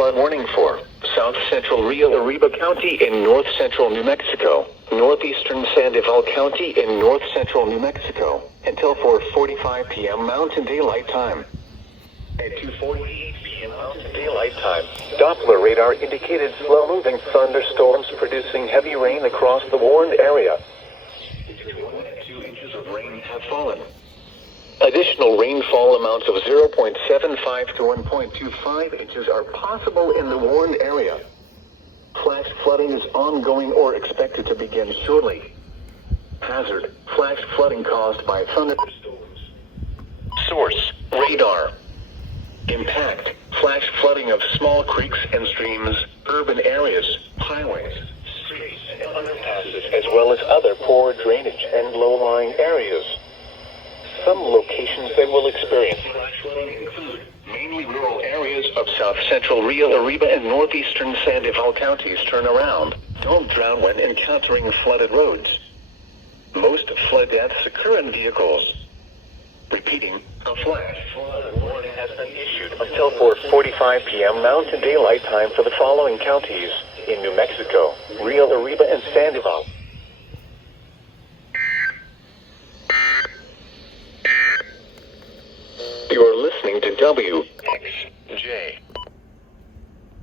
flood warning for south central Rio Arriba County in north central New Mexico, northeastern Sandoval County in north central New Mexico, until 4:45 p.m. Mountain Daylight Time. At 2:48 p.m. Mountain Daylight Time, Doppler radar indicated slow-moving thunderstorms producing heavy rain across the warned area. Between 1 and 2 inches of rain have fallen. Additional rainfall amounts of 0.75 to 1.25 inches are possible in the warned area. Flash flooding is ongoing or expected to begin shortly. Hazard: flash flooding caused by thunderstorms. Source: radar. Impact: flash flooding of small creeks and streams, urban areas, highways, streets, and underpasses, as well as other poor drainage and low-lying areas. Some locations that will experience flash flooding include mainly rural areas of south central Rio Arriba and northeastern Sandoval counties. Turn around. Don't drown when encountering flooded roads. Most flood deaths occur in vehicles. Repeating, a flash flood warning has been issued until 4:45 p.m. Mountain Daylight Time for the following counties in New Mexico: Rio Arriba and Sandoval. You are listening to WXJ33.